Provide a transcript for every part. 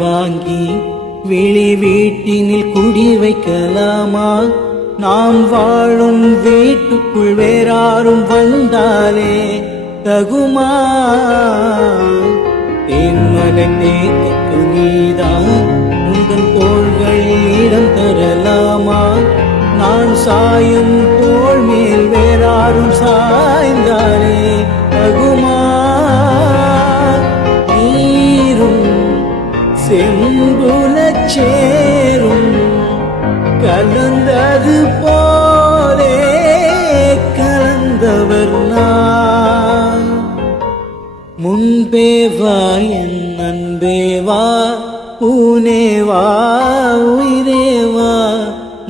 வாங்கி வெளி வீட்டினில் குடி வைக்கலாமா? நாம் வாழும் வீட்டுக்குள் வேறாரும் வந்தாலே தகுமா? தேன்மலை தேக்கு நீதான் உங்கள் தோள்களில் இடம் தரலாமா? நான் சாயும் தோள் மேல் வேறாரும் சாய்ந்தாலே தகுமா? நீரும் செம்புலச் சேரும் கலந்தது போலே கலந்தவர் நான். முன்பே வா என் அன்பே வா, பூனே வா உயிரே வா.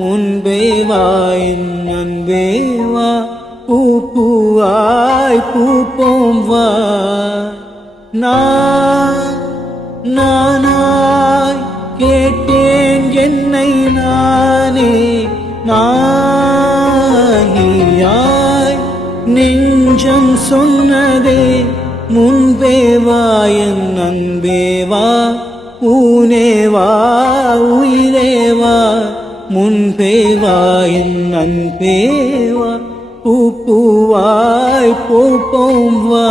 முன்பே வா என் அன்பே வா, பூ பூவாய் பூப்போம் வா. நானாய் கேட்டேன் என்னை நானே, நாகியாய் நெஞ்சம் சொன்னதே. முன்பே வா என் அன்பே வா, பூனே வா உயிரே வா. முன்பே வா என் அன்பே வா, பூ பூவாய் பூப்போம் வா.